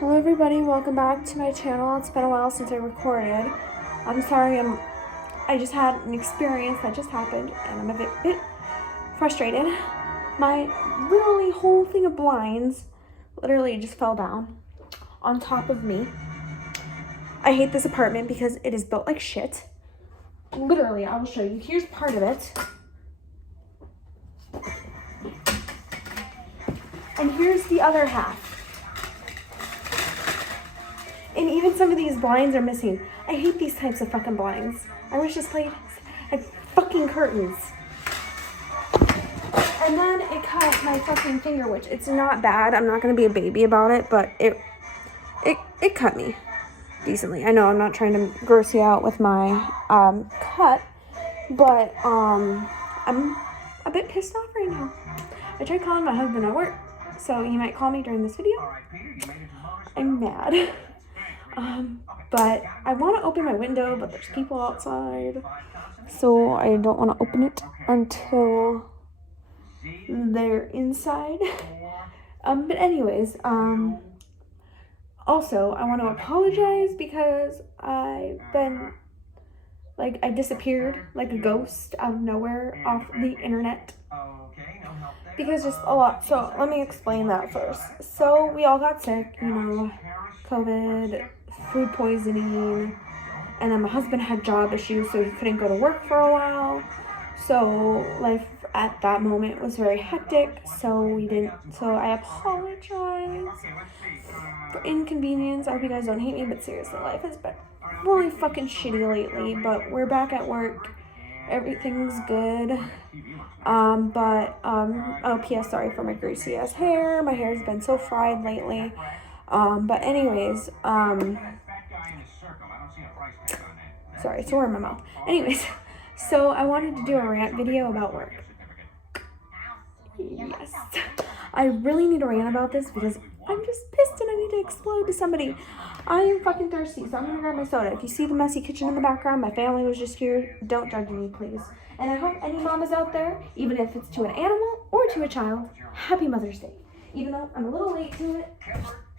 Hello everybody, welcome back to my channel. It's been a while since I recorded. I'm sorry, I just had an experience that just happened and I'm a bit frustrated. My literally whole thing of blinds literally just fell down on top of me. I hate this apartment because it is built like shit. Literally, I will show you. Here's part of it. And here's the other half. And even some of these blinds are missing. I hate these types of fucking blinds. I wish this place had fucking curtains. And then it cut my fucking finger, which it's not bad. I'm not gonna be a baby about it, but it cut me decently. I know I'm not trying to gross you out with my cut, but I'm a bit pissed off right now. I tried calling my husband at work, so he might call me during this video. I'm mad. But I want to open my window, but there's people outside, so I don't want to open it until they're inside. But anyways, also I want to apologize because I disappeared like a ghost out of nowhere off the internet. Because just a lot. So let me explain that first. So we all got sick, COVID, food poisoning, and then my husband had job issues, so he couldn't go to work for a while. So life at that moment was very hectic. So I apologize for inconvenience. I hope you guys don't hate me, but seriously, life has been really fucking shitty lately. But we're back at work. Everything's good. Oh, P.S. sorry for my greasy ass hair. My hair's been so fried lately. But anyways, sorry, it's in my mouth. Anyways, so I wanted to do a rant video about work. Yes. I really need to rant about this because I'm just pissed and I need to explode to somebody. I am fucking thirsty, so I'm gonna grab my soda. If you see the messy kitchen in the background, my family was just here. Don't judge me, please. And I hope any mamas out there, even if it's to an animal or to a child, happy Mother's Day. Even though I'm a little late to it,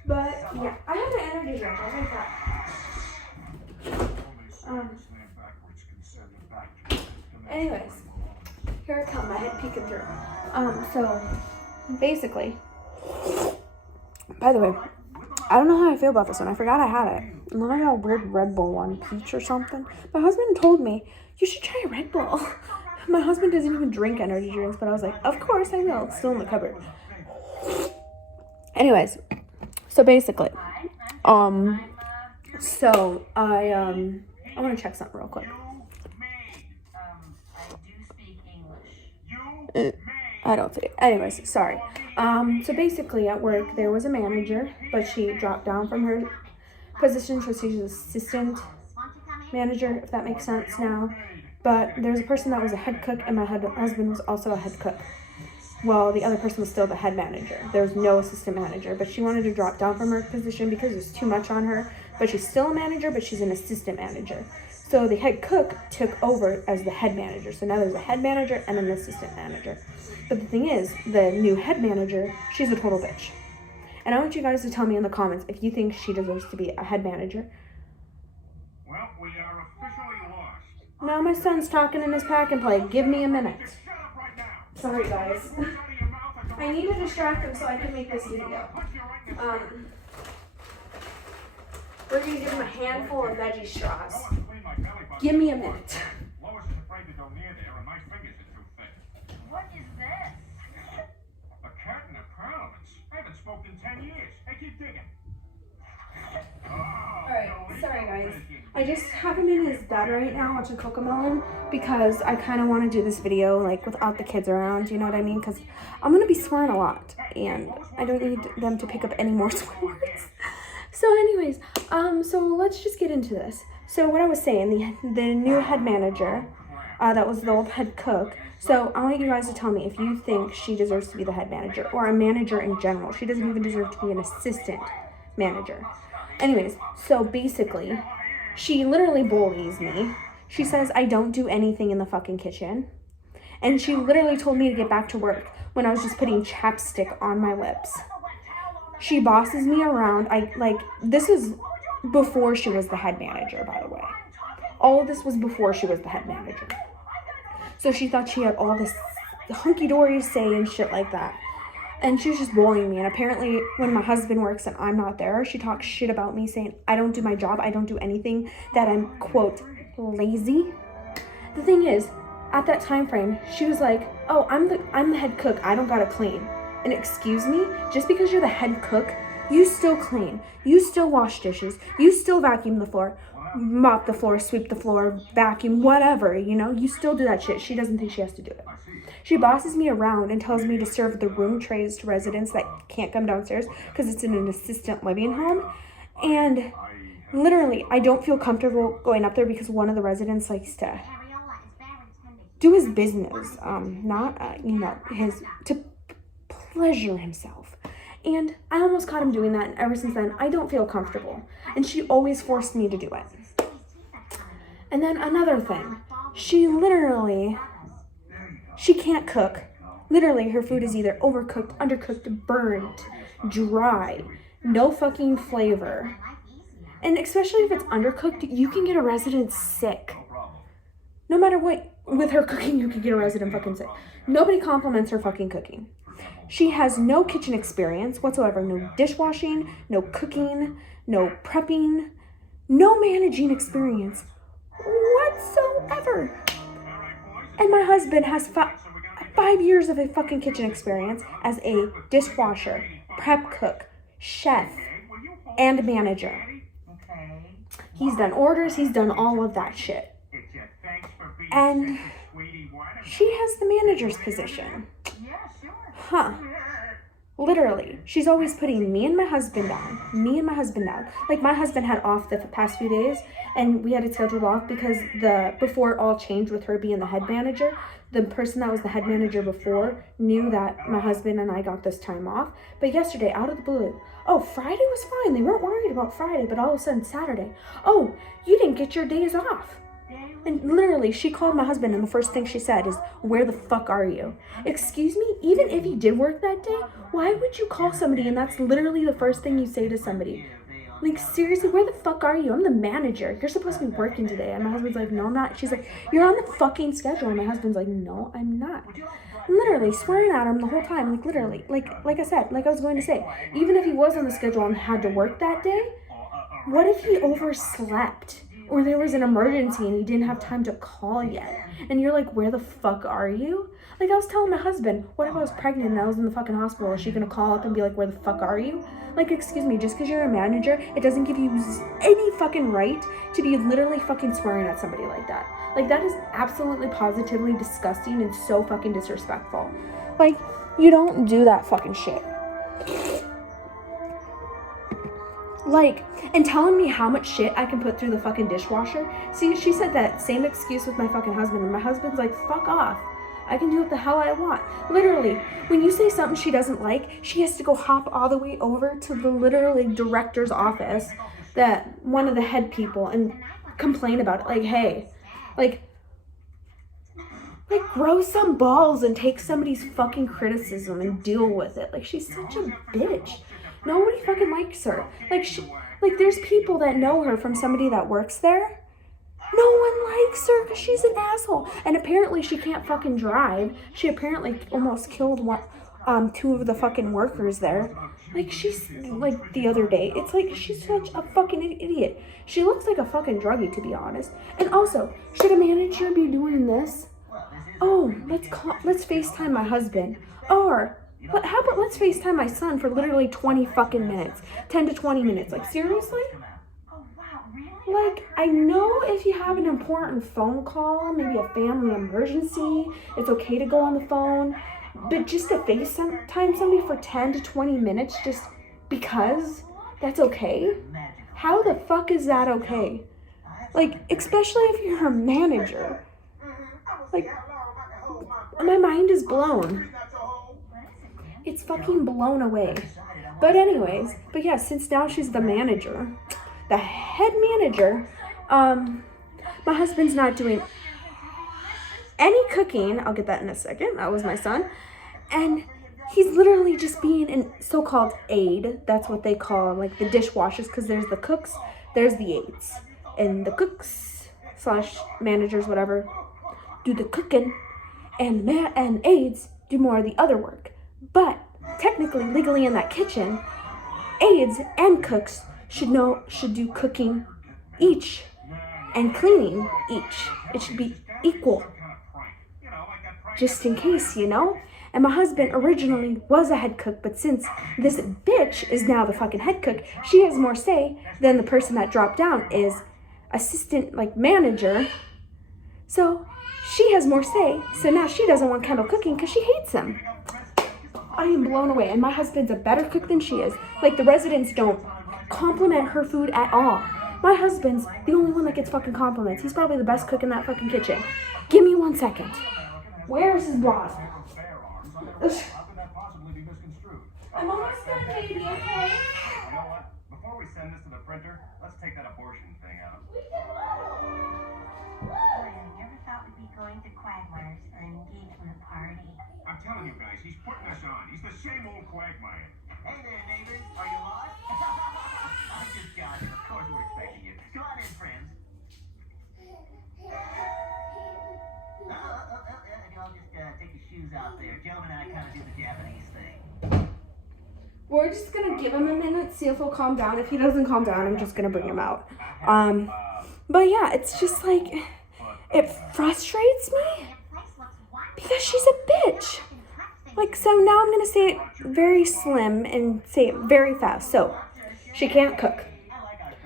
but yeah, I have an energy drink. I'll drink that. Anyways, here I come. My head peeking through. So basically, by the way, I don't know how I feel about this one. I forgot I had it. And then I got a weird Red Bull one, peach or something. My husband told me, you should try a Red Bull. My husband doesn't even drink energy drinks, but I was like, of course I will. It's still in the cupboard. Anyways, so basically, so I want to check something real quick. I don't think. Anyways, sorry. So basically at work, there was a manager, but she dropped down from her position, so she's an assistant manager, if that makes sense now. But there's a person that was a head cook, and my husband was also a head cook. Well, the other person was still the head manager. There was no assistant manager, but she wanted to drop down from her position because there's too much on her. But she's still a manager, but she's an assistant manager. So the head cook took over as the head manager. So now there's a head manager and an assistant manager. But the thing is, the new head manager, she's a total bitch. And I want you guys to tell me in the comments if you think she deserves to be a head manager. Well, we are officially lost. Now my son's talking in his pack and play. Give me a minute. Sorry, guys. I need to distract him so I can make this video. We're going to give him a handful of veggie straws. Give me a minute. Lois is afraid to go near there, and my fingers are too thick. What is this? A curtain of parliaments. I haven't smoked in 10 years. Hey, keep digging. Alright, sorry guys. I just have him in his bed right now watching Cocomelon because I kind of want to do this video like without the kids around, you know what I mean? Because I'm going to be swearing a lot and I don't need them to pick up any more swear words. So anyways, so let's just get into this. So what I was saying, the new head manager, that was the old head cook. So I want you guys to tell me if you think she deserves to be the head manager or a manager in general. She doesn't even deserve to be an assistant manager. Anyways, so basically, she literally bullies me. She says I don't do anything in the fucking kitchen. And she literally told me to get back to work when I was just putting chapstick on my lips. She bosses me around. This is before she was the head manager, by the way. All of this was before she was the head manager. So she thought she had all this hunky-dory say and shit like that. And she was just bullying me. And apparently when my husband works and I'm not there, she talks shit about me, saying I don't do my job. I don't do anything, that I'm, quote, lazy. The thing is, at that time frame, she was like, oh, I'm the head cook. I don't gotta clean. And excuse me, just because you're the head cook, you still clean. You still wash dishes. You still vacuum the floor, mop the floor, sweep the floor, vacuum, whatever, you know? You still do that shit. She doesn't think she has to do it. She bosses me around and tells me to serve the room trays to residents that can't come downstairs because it's in an assisted living home. And literally, I don't feel comfortable going up there because one of the residents likes to do his business, to pleasure himself. And I almost caught him doing that, and ever since then, I don't feel comfortable. And she always forced me to do it. And then another thing, she can't cook. Literally, her food is either overcooked, undercooked, burnt, dry, no fucking flavor. And especially if it's undercooked, you can get a resident sick. No matter what, with her cooking, you can get a resident fucking sick. Nobody compliments her fucking cooking. She has no kitchen experience whatsoever. No dishwashing, no cooking, no prepping, no managing experience whatsoever. And my husband has 5 years of a fucking kitchen experience as a dishwasher, prep cook, chef, and manager. He's done orders, he's done all of that shit. And she has the manager's position. Huh. Literally, she's always putting me and my husband down. Like, my husband had off the past few days, and we had it scheduled off because before it all changed with her being the head manager, the person that was the head manager before knew that my husband and I got this time off. But yesterday, out of the blue, oh, Friday was fine. They weren't worried about Friday, but all of a sudden, Saturday, oh, you didn't get your days off. And literally, she called my husband, and the first thing she said is, where the fuck are you? Excuse me? Even if he did work that day, why would you call somebody and that's literally the first thing you say to somebody? Like, seriously, where the fuck are you? I'm the manager. You're supposed to be working today. And my husband's like, no, I'm not. She's like, you're on the fucking schedule. And my husband's like, no, I'm not. And literally swearing at him the whole time. Like, literally, like I said, like I was going to say, even if he was on the schedule and had to work that day, what if he overslept? Or there was an emergency and he didn't have time to call yet. And you're like, where the fuck are you? Like, I was telling my husband, what if I was pregnant and I was in the fucking hospital? Is she gonna call up and be like, where the fuck are you? Like, excuse me, just because you're a manager, it doesn't give you any fucking right to be literally fucking swearing at somebody like that. Like, that is absolutely positively disgusting and so fucking disrespectful. Like, you don't do that fucking shit. Like, and telling me how much shit I can put through the fucking dishwasher. See, she said that same excuse with my fucking husband, and my husband's like, fuck off. I can do what the hell I want. Literally, when you say something she doesn't like, she has to go hop all the way over to the literally director's office, that one of the head people, and complain about it. Like, hey, like grow some balls and take somebody's fucking criticism and deal with it. Like, she's such a bitch. Nobody fucking likes her. Like, there's people that know her from somebody that works there. No one likes her because she's an asshole. And apparently she can't fucking drive. She apparently almost killed two of the fucking workers there. Like, she's, like, the other day. It's like, she's such a fucking idiot. She looks like a fucking druggie, to be honest. And also, should a manager be doing this? Oh, let's FaceTime my husband. Or, how about let's FaceTime my son for literally 20 fucking minutes. 10 to 20 minutes. Like, seriously? Like, I know if you have an important phone call, maybe a family emergency, it's okay to go on the phone. But just to FaceTime somebody for 10 to 20 minutes just because, that's okay? How the fuck is that okay? Like, especially if you're a manager. Like, my mind is blown. It's fucking blown away. But anyways, since now she's the manager, the head manager, my husband's not doing any cooking. I'll get that in a second. That was my son. And He's literally just being an so-called aide. That's what they call like the dishwashers, because there's the cooks, there's the aides. And the cooks slash managers, whatever, do the cooking, and and aides do more of the other work. But technically, legally in that kitchen, aides and cooks should do cooking each and cleaning each. It should be equal. Just in case, you know? And my husband originally was a head cook, but since this bitch is now the fucking head cook, she has more say than the person that dropped down is assistant, like manager. So she has more say. So now she doesn't want Kendall cooking because she hates him. I am blown away. And my husband's a better cook than she is. Like, the residents don't compliment her food at all. My husband's the only one that gets fucking compliments. He's probably the best cook in that fucking kitchen. Give me 1 second. Where's his blog? I'm almost done, baby, okay? You know what? Before we send this to the printer, let's take that abortion thing out. Boy, I never thought we'd be going to Quagmire's for an engagement party. I'm telling you guys, he's putting us on. He's the same old quagmire. Hey there, neighbors. Are you lost? I just got here. Of course we're expecting you. Come on in, friends. If y'all just take your shoes off there. Gentlemen, I kind of do the Japanese thing. We're just gonna give him a minute, see if he'll calm down. If he doesn't calm down, I'm just gonna bring him out. But yeah, it's just like, it frustrates me because she's a bitch. Like, so now I'm gonna say it very slim and say it very fast. So, she can't cook.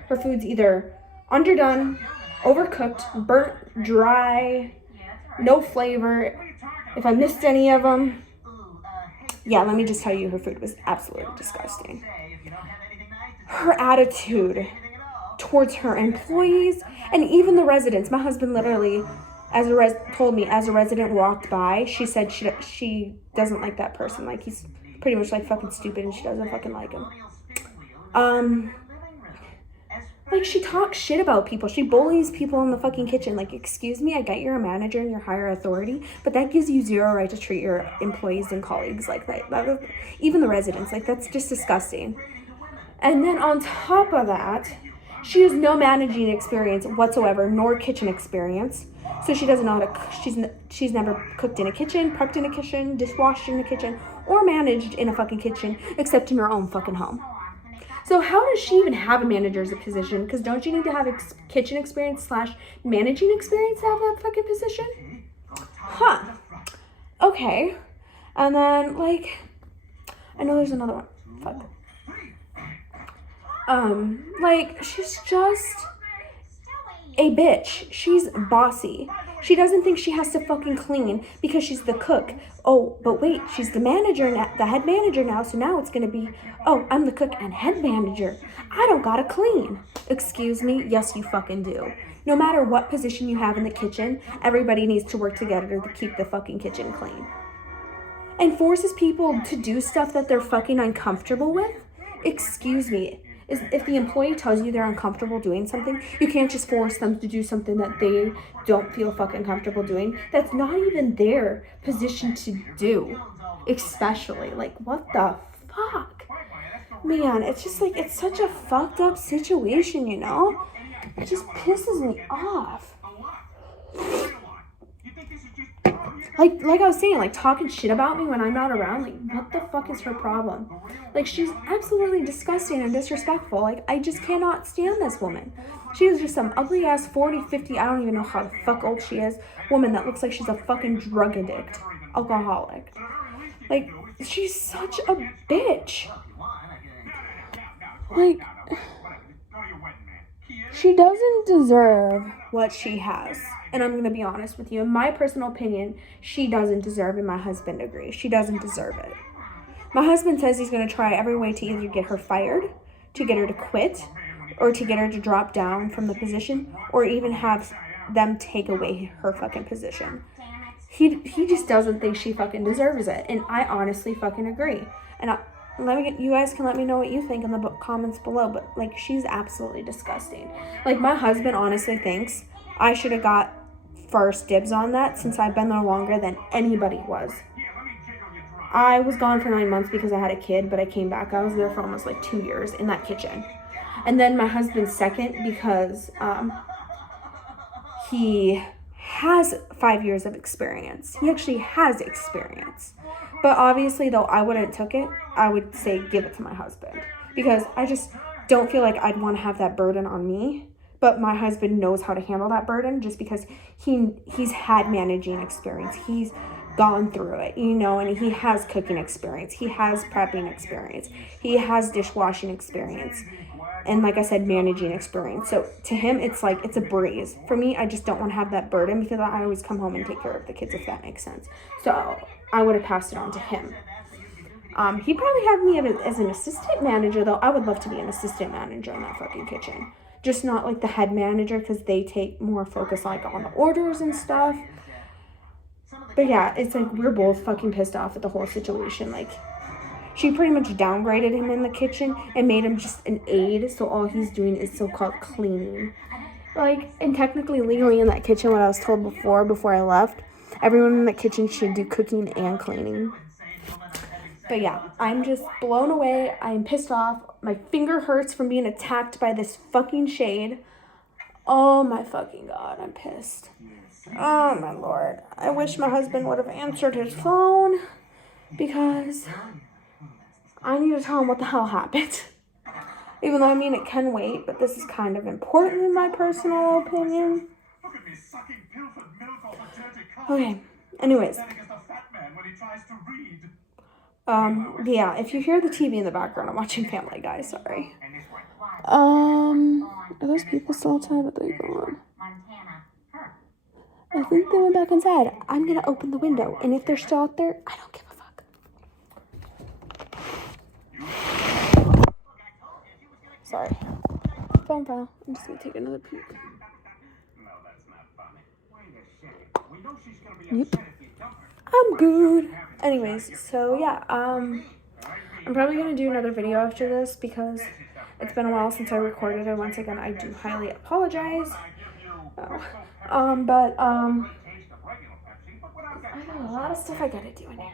Her food's either underdone, overcooked, burnt, dry, no flavor. If I missed any of them, yeah, let me just tell you, her food was absolutely disgusting. Her attitude towards her employees and even the residents. My husband literally, told me as a resident walked by, she said she doesn't like that person. Like, he's pretty much like fucking stupid and she doesn't fucking like him. Like, she talks shit about people. She bullies people in the fucking kitchen. Like, excuse me, I get you're a manager and you're higher authority, but that gives you zero right to treat your employees and colleagues like that. Even the residents, like, that's just disgusting. And then on top of that, she has no managing experience whatsoever, nor kitchen experience. So she doesn't know how to cook. She's never cooked in a kitchen, prepped in a kitchen, dishwashed in a kitchen, or managed in a fucking kitchen, except in her own fucking home. So how does she even have a manager's position? Because don't you need to have kitchen experience slash managing experience to have that fucking position? Huh. Okay. And then, like, I know there's another one. Fuck. Like, she's just a bitch. She's bossy. She doesn't think she has to fucking clean because she's the cook. Oh, but wait, she's the manager now, the head manager now, so now it's gonna be, oh, I'm the cook and head manager. I don't gotta clean. Excuse me? Yes, you fucking do. No matter what position you have in the kitchen, everybody needs to work together to keep the fucking kitchen clean. And forces people to do stuff that they're fucking uncomfortable with? Excuse me. If the employee tells you they're uncomfortable doing something, you can't just force them to do something that they don't feel fucking comfortable doing. That's not even their position to do. Especially, like, what the fuck? Man, it's just like, it's such a fucked up situation, you know? It just pisses me off. Like I was saying, like, talking shit about me when I'm not around, like, what the fuck is her problem? Like, she's absolutely disgusting and disrespectful. Like, I just cannot stand this woman. She is just some ugly ass 40, 50, I don't even know how the fuck old she is, woman that looks like she's a fucking drug addict, alcoholic. Like, she's such a bitch. Like, she doesn't deserve what she has. And I'm going to be honest with you. In my personal opinion, she doesn't deserve it. My husband agrees. She doesn't deserve it. My husband says he's going to try every way to either get her fired, to get her to quit, or to get her to drop down from the position, or even have them take away her fucking position. He just doesn't think she fucking deserves it. And I honestly fucking agree. And you guys can let me know what you think in the comments below. But, like, she's absolutely disgusting. Like, my husband honestly thinks I should have got first dibs on that since I've been there longer than anybody was. I was gone for 9 months because I had a kid, but I came back. I was there for almost like 2 years in that kitchen. And then my husband's second because he has 5 years of experience. He actually has experience. But obviously, though, I wouldn't took it. I would say give it to my husband because I just don't feel like I'd want to have that burden on me. But my husband knows how to handle that burden just because he's had managing experience. He's gone through it, you know, and he has cooking experience. He has prepping experience. He has dishwashing experience. And like I said, managing experience. So to him, it's like, it's a breeze. For me, I just don't want to have that burden because I always come home and take care of the kids, if that makes sense. So I would have passed it on to him. He probably had me as an assistant manager, though. I would love to be an assistant manager in that fucking kitchen. Just not like the head manager because they take more focus like on the orders and stuff. But yeah, it's like we're both fucking pissed off at the whole situation. Like, she pretty much downgraded him in the kitchen and made him just an aide. So all he's doing is so-called cleaning. Like, and technically, legally in that kitchen, what I was told before I left, everyone in the kitchen should do cooking and cleaning. But yeah, I'm just blown away. I'm pissed off. My finger hurts from being attacked by this fucking shade. Oh my fucking God, I'm pissed. Oh my Lord. I wish my husband would have answered his phone because I need to tell him what the hell happened. Even though, I mean, it can wait, but this is kind of important in my personal opinion. Okay, anyways. Yeah, if you hear the TV in the background, I'm watching Family Guy, sorry. Are those people still outside? Are they gone? I think they went back inside. I'm gonna open the window, and if they're still out there, I don't give a fuck. Sorry. Phone fell. I'm just gonna take another peek. Yep. I'm good. Anyways, so yeah, I'm probably gonna do another video after this because it's been a while since I recorded it. Once again, I do highly apologize. I got a lot of stuff I gotta do in here.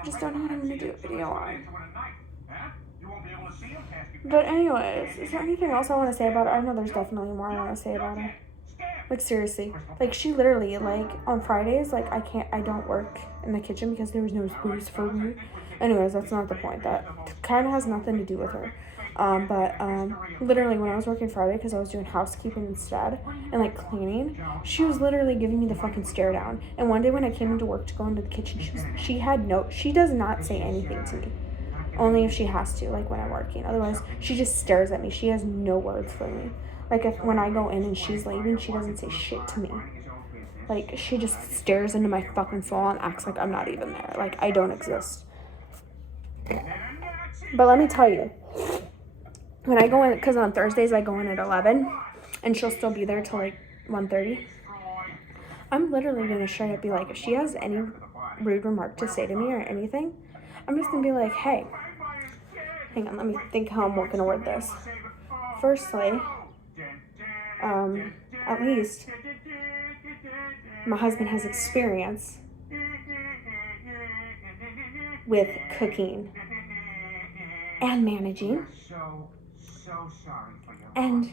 I just don't know what I'm gonna do a video on. But anyways, is there anything else I want to say about it? I know there's definitely more I want to say about it. Like, seriously. Like, she literally, like, on Fridays, like, I don't work in the kitchen because there was no space for me. Anyways, that's not the point. That kind of has nothing to do with her. Literally, when I was working Friday, because I was doing housekeeping instead, and, like, cleaning, she was literally giving me the fucking stare down. And one day when I came into work to go into the kitchen, she does not say anything to me. Only if she has to, like, when I'm working. Otherwise, she just stares at me. She has no words for me. Like, when I go in and she's leaving, she doesn't say shit to me. Like, she just stares into my fucking soul and acts like I'm not even there. Like, I don't exist. But let me tell you, when I go in, because on Thursdays I go in at 11, and she'll still be there till, like, 1:30. I'm literally going to straight up be like, if she has any rude remark to say to me or anything, I'm just going to be like, hey, hang on, let me think how I'm going to word this. Firstly, at least my husband has experience with cooking and managing, and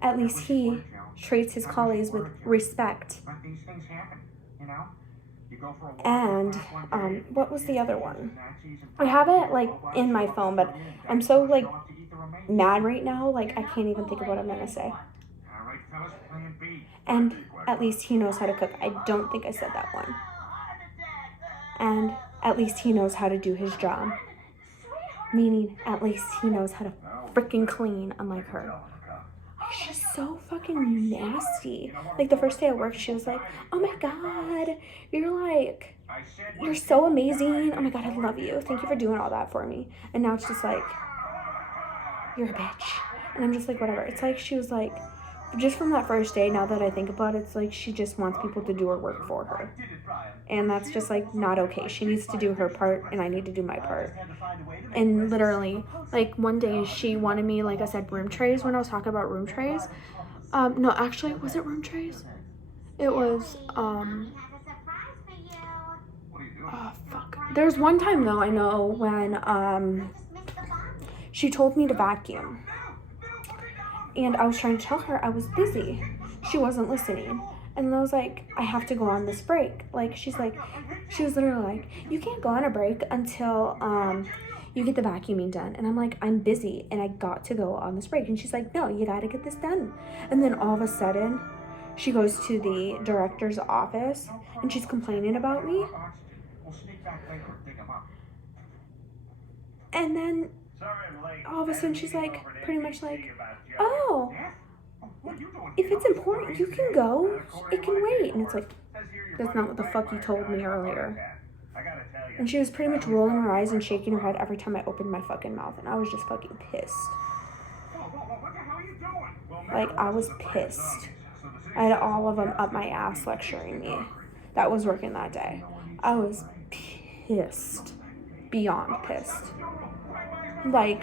at least he treats his colleagues with respect. And what was the other one? I have it, like, in my phone, but I'm so, like, mad right now, like, I can't even think of what I'm gonna say. And at least he knows how to cook. I don't think I said that one. And at least he knows how to do his job. Meaning, at least he knows how to freaking clean, unlike her. She's so fucking nasty. Like, the first day I worked, she was like, oh my God, you're so amazing. Oh my God, I love you. Thank you for doing all that for me. And now it's just like, you're a bitch. And I'm just like, whatever. It's like, she was like, just from that first day, now that I think about it, it's like she just wants people to do her work for her. And that's just, like, not okay. She needs to do her part, and I need to do my part. And literally, like, one day she wanted me, like I said, room trays when I was talking about room trays. No, actually, was it room trays? It was, oh, fuck. There's one time though, I know, when she told me to vacuum, and I was trying to tell her I was busy. She wasn't listening, and I was like, I have to go on this break. Like, she was literally like, you can't go on a break until you get the vacuuming done. And I'm like, I'm busy and I got to go on this break. And she's like, no, you got to get this done. And then all of a sudden, she goes to the director's office and she's complaining about me. And then all of a sudden she's like, pretty much like, oh, if it's important, you can go. It can wait. And it's like, that's not what the fuck you told me earlier. And she was pretty much rolling her eyes and shaking her head every time I opened my fucking mouth. And I was just fucking pissed. Like, I was pissed. I had all of them up my ass lecturing me that was working that day. I was pissed. Beyond pissed. Like,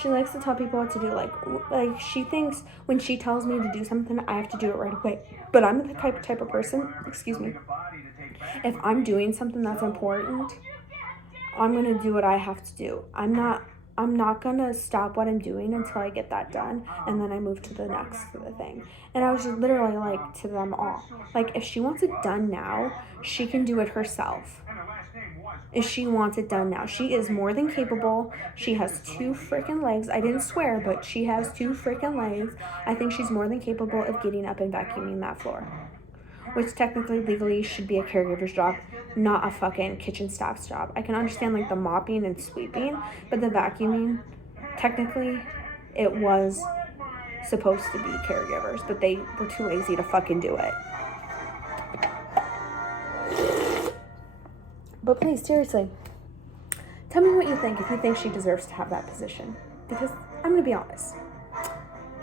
she likes to tell people what to do. Like she thinks when she tells me to do something, I have to do it right away. But I'm the type of person, excuse me, if I'm doing something that's important, I'm going to do what I have to do. I'm not going to stop what I'm doing until I get that done, and then I move to the next thing. And I was just literally like to them all, like, if she wants it done now, she can do it herself. If she wants it done now, she is more than capable. She has 2 freaking legs. I didn't swear, but she has 2 freaking legs. I think she's more than capable of getting up and vacuuming that floor, which technically, legally, should be a caregiver's job, not a fucking kitchen staff's job. I can understand like the mopping and sweeping, but the vacuuming, technically, it was supposed to be caregivers, but they were too lazy to fucking do it. But please, seriously, tell me what you think, if you think she deserves to have that position. Because I'm going to be honest,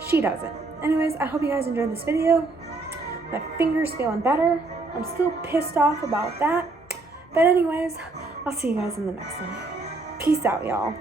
she doesn't. Anyways, I hope you guys enjoyed this video. My finger's feeling better. I'm still pissed off about that. But anyways, I'll see you guys in the next one. Peace out, y'all.